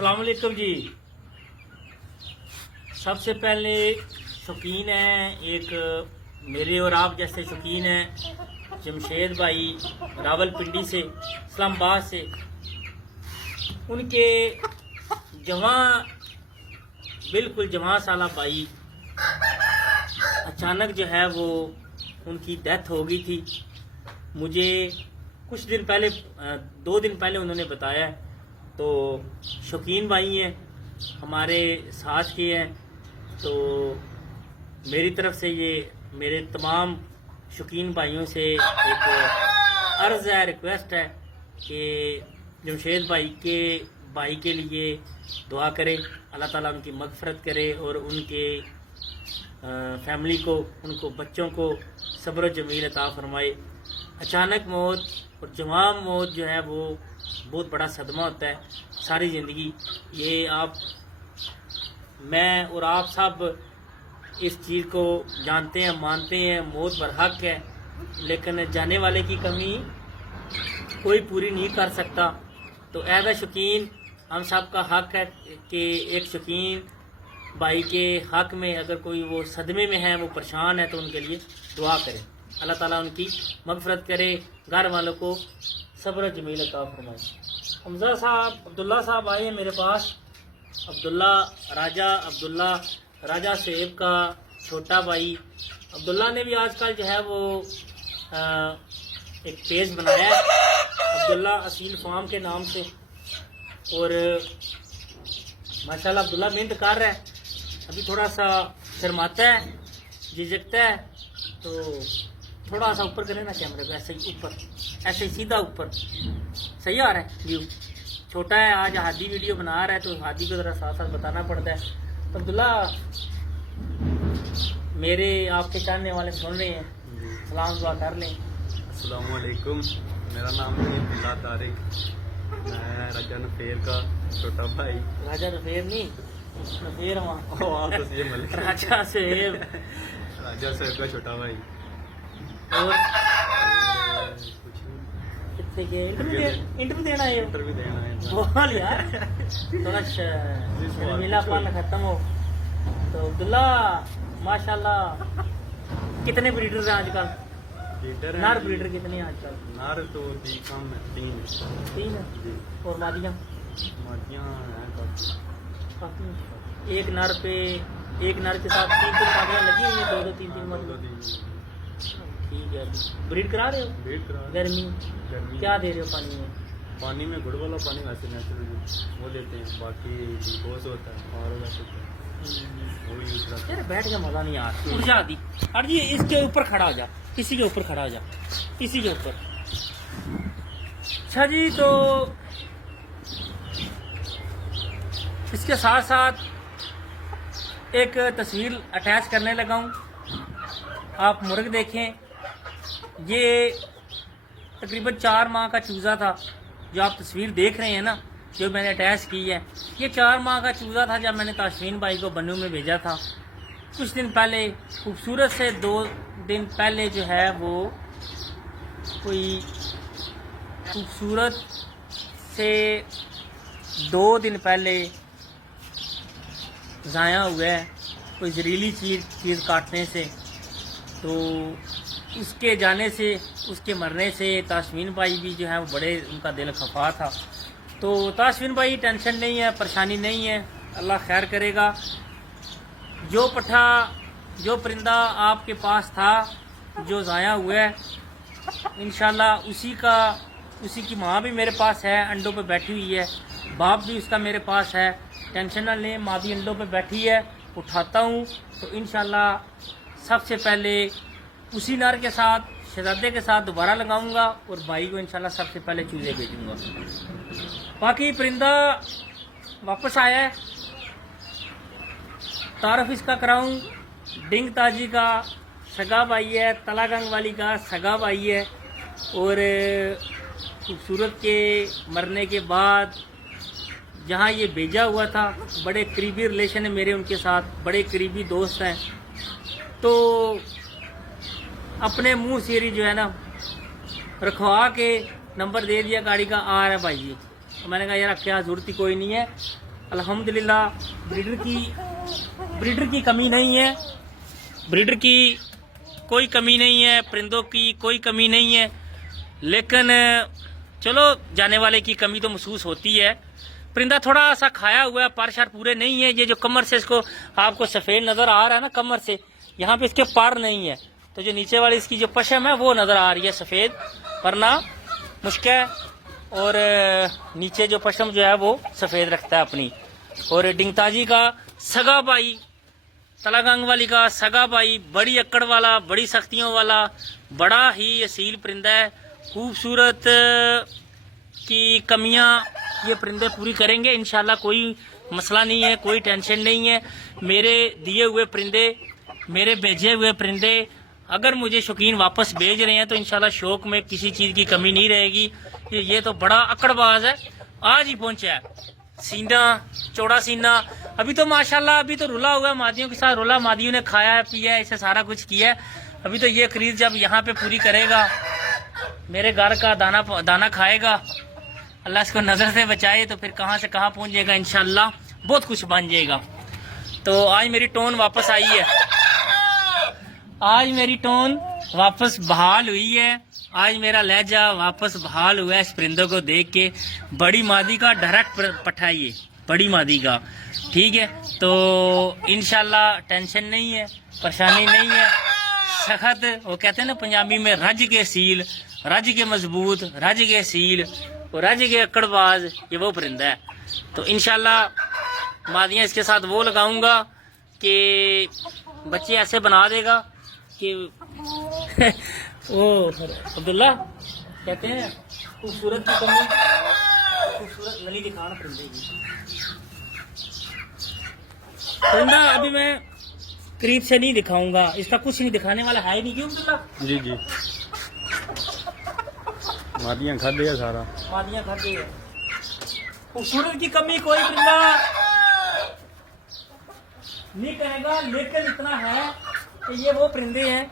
अस्सलाम वालेकुम जी। सबसे पहले शौकीन हैं एक मेरे और आप जैसे शौकीन हैं जमशेद भाई रावलपिंडी से, इस्लामाबाद से। उनके बिल्कुल जवां साला भाई अचानक जो है वो उनकी डेथ हो गई थी। मुझे कुछ दिन पहले 2 दिन पहले उन्होंने बताया। तो शौकीन भाई हैं, हमारे साथ के हैं, तो मेरी तरफ से ये मेरे तमाम शौकीन भाइयों से एक अर्ज़ है, रिक्वेस्ट है कि जमशेद भाई के लिए दुआ करें, अल्लाह ताला उनकी मग़फ़िरत करे और उनके फैमिली को, उनको बच्चों को सब्र जमील अता फरमाए। अचानक मौत और जवान मौत जो है वो बहुत बड़ा सदमा होता है सारी ज़िंदगी। ये मैं और आप सब इस चीज़ को जानते हैं, मानते हैं, मौत बरहक है, लेकिन जाने वाले की कमी कोई पूरी नहीं कर सकता। तो एज अ शौकीन हम सब का हक है कि एक शौकीन भाई के हक में अगर कोई वो सदमे में है, वो परेशान है, तो उनके लिए दुआ करें, अल्लाह ताला उनकी मग़फ़िरत करे, घर वालों को सब्र जमील अता फरमाए। हमजा साहब, अब्दुल्ला साहब आए हैं मेरे पास। अब्दुल्ला राजा सेब का छोटा भाई। अब्दुल्ला ने भी आजकल जो है वो एक पेज बनाया है, अब्दुल्ला असील फार्म के नाम से, और माशाल्लाह अब्दुल्ला मेहनत कर रहा है। अभी थोड़ा सा शर्माता है, झिझकता है, तो थोड़ा सा ऊपर करें ना कैमरे को, ऐसे ही ऊपर, ऐसे ही सीधा ऊपर। सही आ रहा है व्यू। छोटा है, आज हादी वीडियो बना रहा है, तो हादी को ज़रा साथ साथ बताना पड़ता है। तो अब्दुल्ला, मेरे आपके चाहने वाले सुन रहे हैं, सलाम दुआ कर लें। अस्सलाम वालेकुम, मेरा नाम है अब्दुल्ला तारिक, मैं राजा नफेर का छोटा भाई। राजा नफेर नहीं, नफेर राजा सेब का छोटा भाई। और कितने के इंटरव्यू देना है, इंटरव्यू देना है। बोल यार, थोड़ा शर्मीलापन खत्म हो। तो अब्दुल्ला माशाल्लाह कितने ब्रीडर हैं आजकल? ब्रीडर नार ब्रीडर कितने हैं आजकल? नार तो कम है, 3 है। जी। और मादियाँ? मादियाँ हैं काफी। एक नर के साथ 3 मादियाँ लगी हुई हैं, 2-3 मादियाँ। ठीक है। ब्रीड करा रहे हो? ब्रीड करा। गर्मी क्या दे रहे हो पानी में? पानी में गुड़ वाला पानी वैसे नेचुरल वो लेते हैं, बाकी ग्लूकोज होता है और वैसे वो यूज करते हैं। यार बैठ के मजा नहीं आ रहा, ऊर्जा दी। और जी इसके ऊपर खड़ा हो जा, किसी के ऊपर खड़ा हो जा, किसी के ऊपर। अच्छा जी, तो इसके साथ साथ एक तस्वीर अटैच करने लगा हूँ। आप मुर्ग देखें, ये तकरीबन 4 माह का चूज़ा था। जो आप तस्वीर देख रहे हैं ना, जो मैंने अटैच की है, ये 4 माह का चूज़ा था जब मैंने ताशमीन भाई को बन्नू में भेजा था। कुछ दिन पहले, खूबसूरत से 2 दिन पहले जो है वो कोई खूबसूरत से 2 दिन पहले ज़ाया हुआ है कोई जहरीली चीज़ काटने से। तो उसके जाने से, उसके मरने से ताशमीन भाई भी जो है वो बड़े, उनका दिल खफा था। तो ताशमीन भाई टेंशन नहीं है, परेशानी नहीं है, अल्लाह खैर करेगा। जो पट्ठा, जो परिंदा आपके पास था जो ज़ाया हुआ है, इंशाल्लाह उसी की माँ भी मेरे पास है, अंडों पे बैठी हुई है, बाप भी उसका मेरे पास है। टेंशन न लें, माँ भी अंडों पे बैठी है, उठाता हूँ तो इंशाल्लाह सबसे पहले उसी नर के साथ, शहजादे के साथ दोबारा लगाऊंगा और भाई को इंशाल्लाह सबसे पहले चूज़े भेजूंगा। बाकी परिंदा वापस आया है, तारफ इसका कराऊं। डिंग ताजी का सगा भाई है, तलागंग वाली का सगा भाई है, और खूबसूरत के मरने के बाद जहाँ ये भेजा हुआ था, बड़े करीबी रिलेशन है मेरे उनके साथ, बड़े करीबी दोस्त हैं। तो अपने मुंह सीरी जो है ना रखवा के नंबर दे दिया गाड़ी का, आ रहा है भाई जी। तो मैंने कहा यार क्या जरूरत ही कोई नहीं है, अल्हम्दुलिल्लाह ब्रीडर की कमी नहीं है, ब्रीडर की कोई कमी नहीं है, परिंदों की कोई कमी नहीं है, लेकिन चलो जाने वाले की कमी तो महसूस होती है। परिंदा थोड़ा सा खाया हुआ है, पर शर पूरे नहीं है। ये जो कमर से इसको आपको सफ़ेद नज़र आ रहा है ना, कमर से यहाँ पे इसके पर नहीं है, तो जो नीचे वाली इसकी जो पशम है वो नज़र आ रही है सफ़ेद, वरना मुश्किल। और नीचे जो पशम जो है वो सफ़ेद रखता है अपनी। और डिंगताजी का सगा भाई, तलागंग वाली का सगा भाई, बड़ी अक्कड़ वाला, बड़ी सख्तियों वाला, बड़ा ही असील परिंदा है। खूबसूरत की कमियां ये परिंदे पूरी करेंगे इंशाल्लाह, कोई मसला नहीं है, कोई टेंशन नहीं है। मेरे दिए हुए परिंदे, मेरे भेजे हुए परिंदे अगर मुझे शौकीन वापस भेज रहे हैं तो इंशाल्लाह शौक में किसी चीज़ की कमी नहीं रहेगी। ये तो बड़ा अकड़बाज है, आज ही पहुंचा है, सीना चौड़ा सीना। अभी तो माशाल्लाह अभी तो रुला हुआ है, मादियों के साथ रुला, मादियों ने खाया है पिया है, इसे सारा कुछ किया है। अभी तो ये खरीद जब यहाँ पे पूरी करेगा, मेरे घर का दाना खाएगा, अल्लाह इसको नज़र से बचाए, तो फिर कहाँ से कहाँ पहुँच जाएगा इंशाल्लाह, बहुत कुछ बन जाएगा। तो आज मेरी टोन वापस आई है, आज मेरी टोन वापस बहाल हुई है, आज मेरा लहजा वापस बहाल हुआ है इस परिंदों को देख के। बड़ी मादी का डायरेक्ट पठाइए, बड़ी मादी का, ठीक है। तो इंशाल्लाह टेंशन नहीं है, परेशानी नहीं है। सख्त वो कहते हैं ना पंजाबी में, रज के सील, रज के मजबूत, रज के सील, रज के अकड़बाज, ये वो परिंदा है। तो इंशाल्लाह मादियाँ इसके साथ वो लगाऊंगा कि बच्चे ऐसे बना देगा कि वो अब्दुल्ला कहते हैं खूबसूरत की कमी, खूबसूरत नली दिखाना परिंदे की। परिंदा अभी मैं करीब से नहीं दिखाऊंगा, इसका कुछ नहीं दिखाने वाला है ही नहीं, क्यों अब्दुल्ला? जी जी, मादियाँ खा दिया सारा, मादियाँ खा दी है। खूबसूरत की कमी कोई परिंदा नहीं कहेगा, लेकिन इतना है कि ये वो परिंदे हैं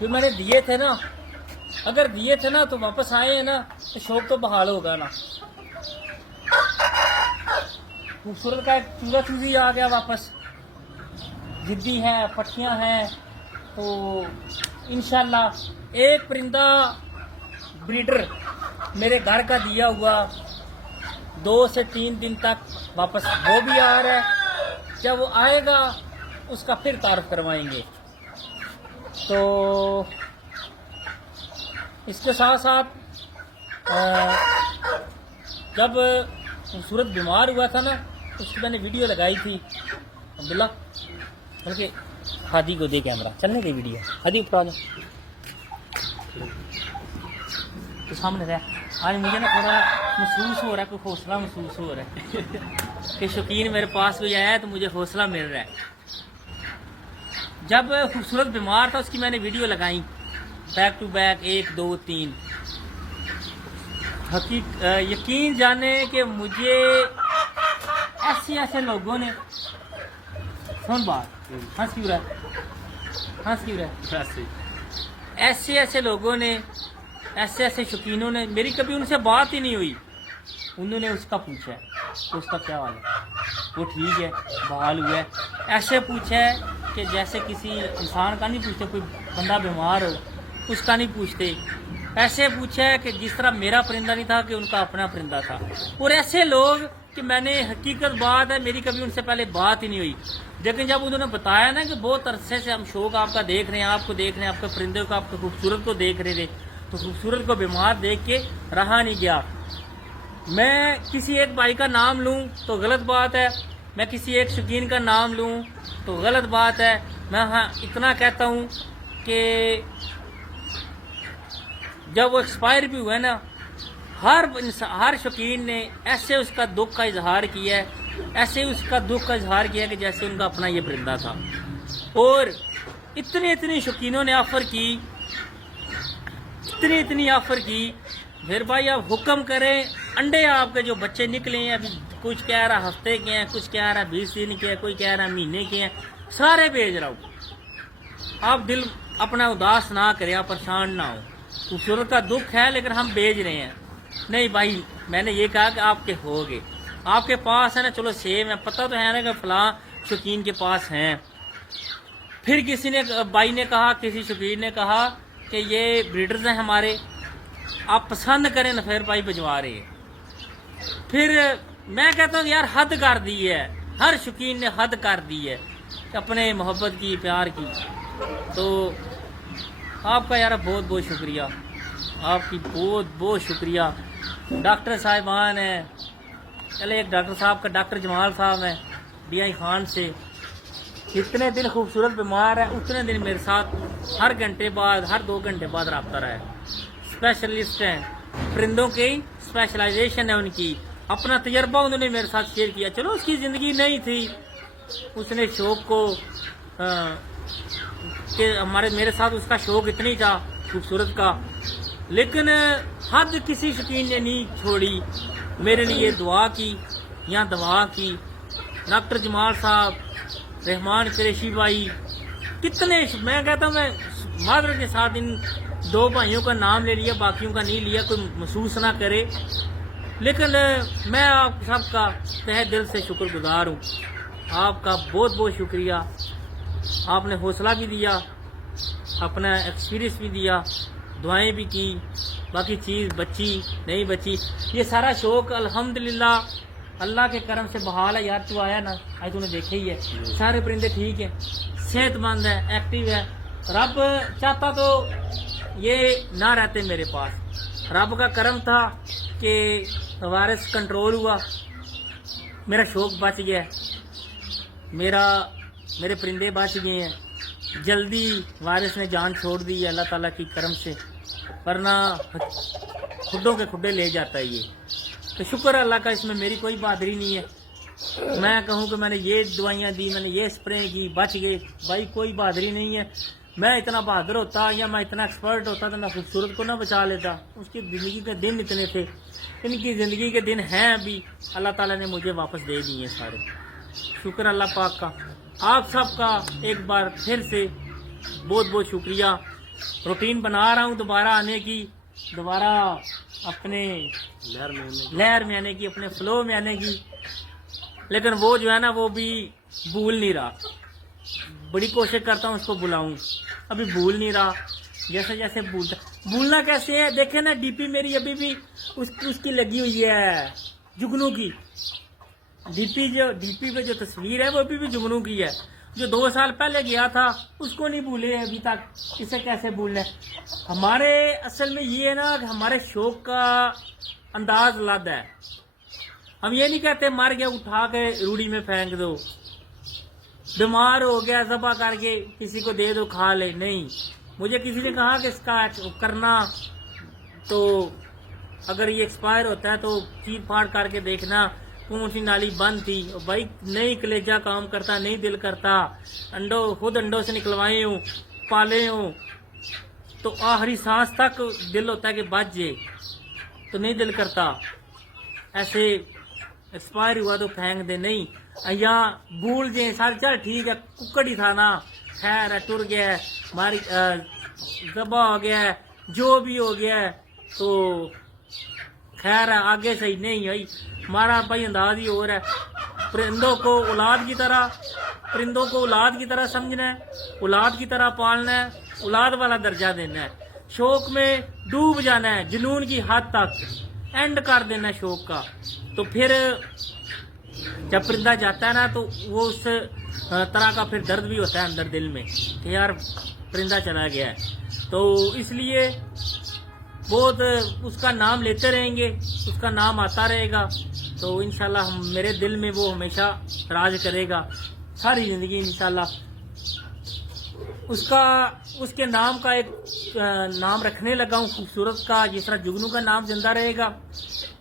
जो मैंने दिए थे ना, अगर दिए थे ना तो वापस आए हैं ना, तो शौक तो बहाल होगा ना। खूबसूरत का एक चूजा चूजी आ गया वापस, जिद्दी है, पट्टियां हैं। तो इंशाल्लाह एक परिंदा ब्रीडर मेरे घर का दिया हुआ 2 से 3 दिन तक वापस वो भी आ रहा है, जब वो आएगा उसका फिर तारफ करवाएंगे। तो इसके साथ साथ जब खूबसूरत बीमार हुआ था ना, उसकी मैंने वीडियो लगाई थी अब्दुल्ला, बल्कि हादी को दे कैमरा, चलने की वीडियो, हादी ऊपर आ जाओ तो सामने रहा। आज मुझे ना थोड़ा महसूस हो रहा है, कोई हौसला महसूस हो रहा है कि शौकीन मेरे पास कोई आया है तो मुझे हौसला मिल रहा है। जब खूबसूरत बीमार था उसकी मैंने वीडियो लगाई बैक टू बैक 1 2 3। यकीन जाने कि मुझे ऐसे लोगों ने, सुन बात, हंस क्यों रहा है, हंस क्यों रहा है, ऐसे लोगों ने, ऐसे शौकीनों ने, मेरी कभी उनसे बात ही नहीं हुई, उन्होंने उसका पूछा है उसका क्या हाल है, वो ठीक है, बहाल हुआ है, ऐसे पूछा है कि जैसे किसी इंसान का नहीं पूछते, कोई बंदा बीमार हो उसका नहीं पूछते, ऐसे पूछा है कि जिस तरह मेरा परिंदा नहीं था कि उनका अपना परिंदा था। और ऐसे लोग कि मैंने, हकीकत बात है, मेरी कभी उनसे पहले बात ही नहीं हुई, लेकिन जब उन्होंने बताया ना कि बहुत अरसे से हम शौक आपका देख रहे हैं, आपको देख रहे हैं, आपके परिंदे को, आपके खूबसूरत को देख रहे थे, तो खूबसूरत को बीमार देख के रहा नहीं गया। मैं किसी एक भाई का नाम लूं तो गलत बात है, मैं किसी एक शौकीन का नाम लूं तो गलत बात है। मैं हाँ इतना कहता हूं कि जब वो एक्सपायर भी हुआ ना, हर शौकीन ने ऐसे उसका दुख का इजहार किया है, ऐसे उसका दुख का इजहार किया कि जैसे उनका अपना ये परिंदा था। और इतनी शौकीनों ने ऑफर की, इतनी ऑफर की, फिर भाई आप हुक्म करें, अंडे आपके जो बच्चे निकले हैं, अभी कुछ कह रहा हफ्ते के हैं, कुछ कह रहा 20 दिन के हैं, कोई कह रहा महीने के हैं, सारे भेज रहा हूँ। आप दिल अपना उदास ना करें, आप परेशान ना हो, खूबसूरत का दुख है लेकिन हम भेज रहे हैं। नहीं भाई, मैंने ये कहा कि आपके होगे, آپ کے پاس ہے نا چلو سیم ہے، پتہ تو ہے نا کہ فلاں شوقین کے پاس ہیں. پھر کسی نے بھائی نے کہا، کسی شوقین نے کہا کہ یہ بریڈرز ہیں ہمارے، آپ پسند کریں نفیر بھائی بھجوا رہے ہیں. پھر میں کہتا ہوں کہ یار حد کر دی ہے، ہر شوقین نے حد کر دی ہے اپنے محبت کی، پیار کی. تو آپ کا یار بہت بہت شکریہ، آپ کی بہت بہت شکریہ. ڈاکٹر صاحبان ہیں، چلے ایک ڈاکٹر صاحب کا ڈاکٹر جمال صاحب ہیں ڈی آئی خان سے، جتنے دن خوبصورت بیمار ہے اتنے دن میرے ساتھ ہر گھنٹے بعد، ہر 2 گھنٹے بعد رابطہ رہا ہے. اسپیشلسٹ ہیں، پرندوں کی اسپیشلائزیشن ہے ان کی، اپنا تجربہ انہوں نے میرے ساتھ شیئر کیا. چلو اس کی زندگی نہیں تھی، اس نے شوق کو کہ میرے ساتھ اس کا شوق اتنی تھا خوبصورت کا، لیکن حد کسی شوقین نے نہیں چھوڑی، میرے لیے دعا کی یا دعا کی. ڈاکٹر جمال صاحب، رحمان قریشی بھائی، کتنے، میں کہتا ہوں میں معذرت کے ساتھ ان 2 بھائیوں کا نام لے لیا، باقیوں کا نہیں لیا، کوئی محسوس نہ کرے، لیکن میں آپ سب کا تہہ دل سے شکر گزار ہوں. آپ کا بہت بہت شکریہ. آپ نے حوصلہ بھی دیا، اپنا ایکسپیرینس بھی دیا، دعائیں بھی کی، باقی چیز بچی نہیں بچی. یہ سارا شوق الحمدللہ اللہ کے کرم سے بحال ہے. یار تو آیا نا، آج تو نے دیکھا ہی ہے، سارے پرندے ٹھیک ہیں، صحت مند ہے، ایکٹیو ہے. رب چاہتا تو یہ نہ رہتے میرے پاس، رب کا کرم تھا کہ وائرس کنٹرول ہوا، میرا شوق بچ گیا، میرے پرندے بچ گئے ہیں. جلدی وائرس نے جان چھوڑ دی ہے اللہ تعالیٰ کی کرم سے، ورنہ کھڈوں کے کھڈے لے جاتا ہے یہ. تو شکر اللہ کا، اس میں میری کوئی بہادری نہیں ہے. میں کہوں کہ میں نے یہ دوائیاں دی، میں نے یہ اسپرے کی، بچ گئے، بھائی کوئی بہادری نہیں ہے. میں اتنا بہادر ہوتا یا میں اتنا ایکسپرٹ ہوتا تو میں خوبصورت کو نہ بچا لیتا. اس کی زندگی کے دن اتنے تھے، ان کی زندگی کے دن ہیں ابھی، اللہ تعالیٰ نے مجھے واپس دے دیے سارے. شکر اللہ پاک کا. آپ سب کا ایک بار پھر سے بہت بہت شکریہ. روٹین بنا رہا ہوں دوبارہ آنے کی، دوبارہ اپنے لہر میں آنے کی، اپنے فلو میں آنے کی، لیکن وہ جو ہے نا وہ بھی بھول نہیں رہا. بڑی کوشش کرتا ہوں اس کو بلاؤں، ابھی بھول نہیں رہا. جیسے جیسے بھولنا کیسے ہے، دیکھیں نا ڈی پی میری ابھی بھی اس کی لگی ہوئی ہے جگنو کی. ڈی پی پہ جو تصویر ہے وہ ابھی بھی جگنو کی ہے. جو 2 سال پہلے گیا تھا اس کو نہیں بھولے ابھی تک، اسے کیسے بھولنا ہے. ہمارے اصل میں یہ ہے نا کہ ہمارے شوق کا انداز لد ہے. ہم یہ نہیں کہتے مر گیا اٹھا کے روڑی میں پھینک دو، بیمار ہو گیا ذبح کر کے کسی کو دے دو کھا لے. نہیں، مجھے کسی نے کہا کہ اس کا کرنا تو اگر یہ ایکسپائر ہوتا ہے تو چیر پھاڑ کر کے دیکھنا کون سی نالی بند تھی. بھائی نہیں کلیجہ کام کرتا، نہیں دل کرتا. خود انڈوں سے نکلوائے ہوں، پالے ہوں، تو آخری سانس تک دل ہوتا ہے کہ بچ جائے، تو نہیں دل کرتا. ایسے ایکسپائر ہوا تو پھینک دے. نہیں، یا بھول جائیں سر، چل ٹھیک ہے ککڑ ہی تھا نا، خیر ہے، ٹر گیا ہے، ہماری ذبح ہو گیا ہے، جو بھی ہو گیا ہے تو خیر ہے، آگے صحیح نہیں ہے. ہمارا بھائی انداز ہی اور ہے. پرندوں کو اولاد کی طرح سمجھنا ہے، اولاد کی طرح پالنا ہے، اولاد والا درجہ دینا ہے. شوق میں ڈوب جانا ہے جنون کی حد تک، اینڈ کر دینا ہے شوق کا. تو پھر جب پرندہ جاتا ہے نا تو وہ اس طرح کا پھر درد بھی ہوتا ہے اندر دل میں کہ یار پرندہ چلا گیا ہے. تو اس لیے بہت اس کا نام لیتے رہیں گے، اس کا نام آتا رہے گا، تو انشاءاللہ میرے دل میں وہ ہمیشہ راج کرے گا ساری زندگی انشاءاللہ. اس کے نام کا ایک نام رکھنے لگا ہوں خوبصورت کا، جس طرح جگنو کا نام زندہ رہے گا،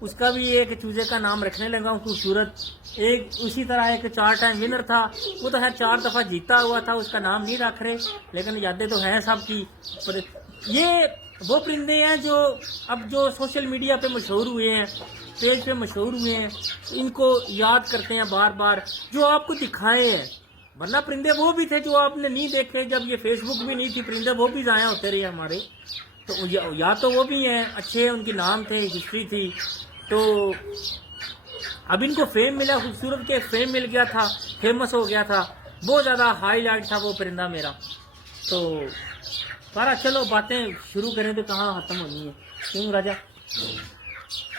اس کا بھی ایک چوزے کا نام رکھنے لگا ہوں خوبصورت. اسی طرح ایک 4 ٹائم ونر تھا، وہ تو ہے 4 دفعہ جیتا ہوا تھا، اس کا نام نہیں رکھ رہے، لیکن یادیں تو ہیں سب کی. یہ وہ پرندے ہیں جو سوشل میڈیا پہ مشہور ہوئے ہیں، پیج پہ مشہور ہوئے ہیں، ان کو یاد کرتے ہیں بار بار، جو آپ کو دکھائے ہیں. ورنہ پرندے وہ بھی تھے جو آپ نے نہیں دیکھے، جب یہ فیس بک بھی نہیں تھی، پرندے وہ بھی ضائع ہوتے رہے ہمارے. تو یا تو وہ بھی ہیں اچھے، ان کے نام تھے، ہسٹری تھی. تو اب ان کو فیم ملا, خوبصورت کے فیم مل گیا تھا, فیمس ہو گیا تھا, بہت زیادہ ہائی لائٹ تھا وہ پرندہ میرا. تو بارہ چلو باتیں شروع کریں تو کہاں ختم ہونی ہے, کیوں راجا؟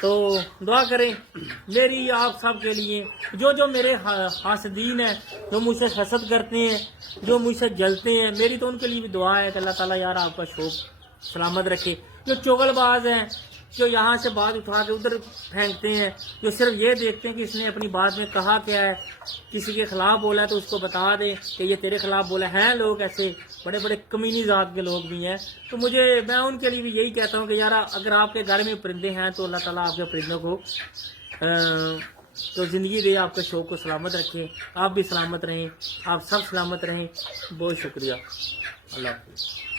تو دعا کریں میری آپ سب کے لیے, جو میرے حاسدین ہیں, جو مجھ سے حسد کرتے ہیں, جو مجھ سے جلتے ہیں, میری تو ان کے لیے بھی دعا ہے کہ اللہ تعالیٰ یار آپ کا شوق سلامت رکھے. جو چغل باز ہیں, جو یہاں سے بات اٹھا کے ادھر پھینکتے ہیں, جو صرف یہ دیکھتے ہیں کہ اس نے اپنی بات میں کہا کیا ہے, کسی کے خلاف بولا ہے تو اس کو بتا دیں کہ یہ تیرے خلاف بولا ہے. لوگ ایسے بڑے بڑے کمینی ذات کے لوگ بھی ہیں. تو میں ان کے لیے بھی یہی کہتا ہوں کہ یار اگر آپ کے گھر میں پرندے ہیں تو اللہ تعالیٰ آپ کے پرندوں کو تو زندگی دے, آپ کے شوق کو سلامت رکھے, آپ بھی سلامت رہیں, آپ سب سلامت رہیں. بہت شکریہ, اللہ حافظ.